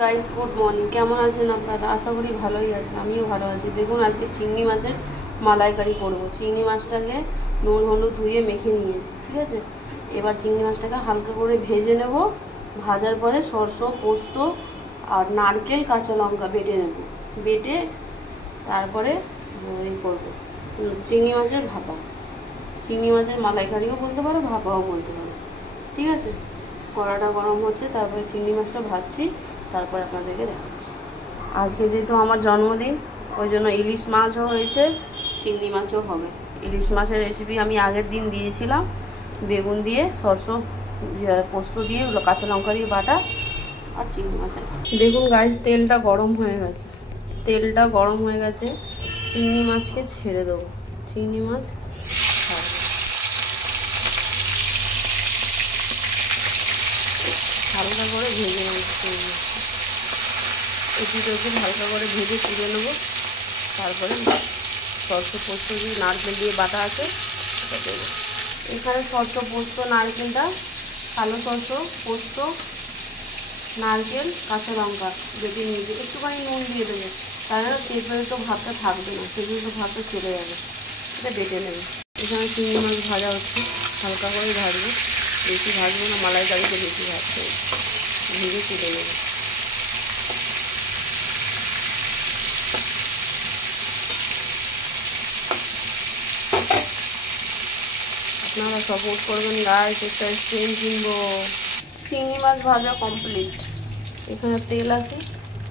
Guys good morning, কেমন আছেন আপনারা? আশা করি ভালোই আছেন, আমিও ভালো আছি। দেখুন আজকে চিংড়ি মাছের মালাইকারি করবো। চিংড়ি মাছটাকে নুন হলুদ ধুয়ে মেখে নিয়েছি, ঠিক আছে। এবার চিংড়ি মাছটাকে হালকা করে ভেজে নেব। ভাজার পরে সরষে পোস্ত আর নারকেল কাঁচা লঙ্কা বেটে নেব। বেটে তারপরে এই করবো চিংড়ি মাছের ভাপা, চিংড়ি মাছের মালাইকারিও বলতে পারো, ভাপাও বলতে পারো, ঠিক আছে। কড়াটা গরম হচ্ছে, তারপরে চিংড়ি মাছটা ভাজছি, তারপরে আপনাদেরকে দেখাচ্ছি। আজকে যেহেতু আমার জন্মদিন, ওই জন্য ইলিশ মাছও হয়েছে, চিংড়ি মাছও হবে। ইলিশ মাছের রেসিপি আমি আগের দিন দিয়েছিলাম, বেগুন দিয়ে সরষে পোস্ত দিয়ে কাঁচা লঙ্কা দিয়ে বাটা আর চিংড়ি মাছের। দেখুন গাইস, তেলটা গরম হয়ে গেছে, তেলটা গরম হয়ে গেছে। চিংড়ি মাছকে ছেড়ে দেবো। চিংড়ি মাছ হালকা করে ভেজে নেব। এটি হালকা করে ভেজে তুলে নেব। তারপরে সরষে পোস্ত দিয়ে নারকেল দিয়ে বাটা আছে সেটা দেবো। এখানে সরষে পোস্ত নারকেলটা, কালো সরষে পোস্ত নারকেল কাঁচা লঙ্কা বেটে নিয়েছি। একটুখানি নুন দিয়ে দেবে, তাহলে তেঁতুলের তো ভাতটা থাকবে না, তেঁতুলের তো ভাতটা চলে যাবে। এটা বেটে নেবে। এখানে চিংড়ি মাছ ভাজা হচ্ছে, হালকা করে ভাজবে, বেশি ভাজবো না, মালাইকারিতে বেশি ভাজতে হবে। ভেজে তুলে নেবে। আপনারা সাপোর্ট করবেন গাইস, একটা স্ট্যান্ড কিনবো। চিংড়ি মাছ ভাজা কমপ্লিট। এখানে তেল আছে,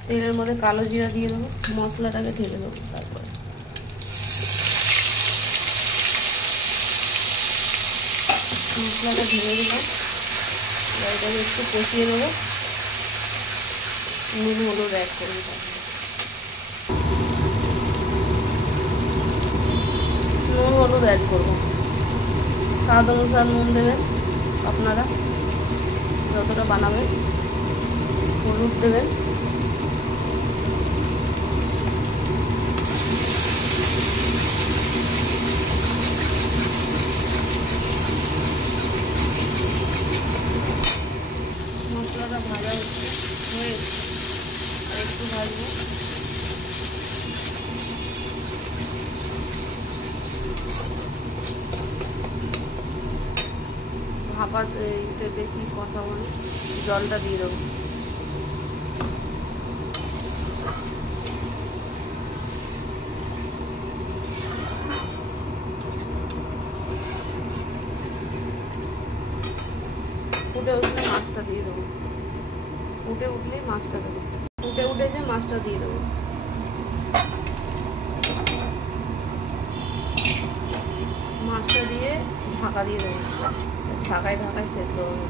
তেলের মধ্যে কালো জিরা দিয়ে দেবো, মশলাটাকে ঢেলে দেবো। তারপরে মশলাটা ঢেলে দিলাম, এটাকে একটু কষিয়ে নেবো। নুন হলুদ অ্যাড করবো, নুন হলুদ অ্যাড করবো। স্বাদ অনুসার নুন দেবেন আপনারা, যতটা বানাবেন। হলুদ দেবেন, মশলাটা ভাজা হচ্ছে, হয়ে একটু ভাজবো। ভাপাতে একটু বেশি কথা বলে জলটা দিয়ে দেবো। ফুটে উঠলে মাছটা দিয়ে দেবো। ফুটে উঠলেই মাছটা দেবো। ফুটে উঠেছে, মাছটা দিয়ে দেবো। মাছটা দিয়ে ঢাকা দিয়ে দেবো। ঢাকায় ঢাকায় সেদ্ধ হবে।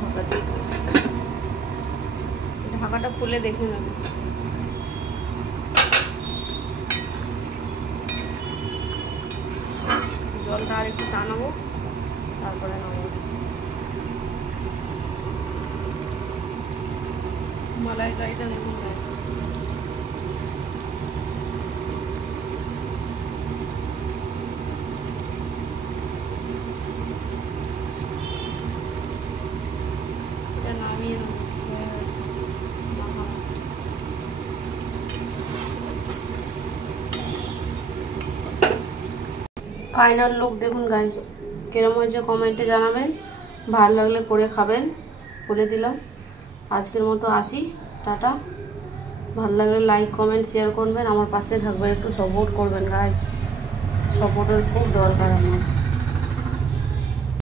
ঢাকা দিয়ে দেবো। ঢাকাটা খুলে দেখে নেবে। জলটা আর একটু টানাবো, তারপরে নামাবো। মালাইকারিটা দেখুন, এটা নামিয়ে নেবো। ফাইনাল লুক দেখুন গাইস, কিরম হয়েছে কমেন্টে জানাবেন। ভালো লাগলে করে খাবেন, বলে দিলাম। আজকের মতো আসি, টাটা। ভালো লাগলে লাইক কমেন্ট শেয়ার করবেন, আমার পাশে থাকবেন, একটু সাপোর্ট করবেন গাইস। সাপোর্টের খুব দরকার আমার।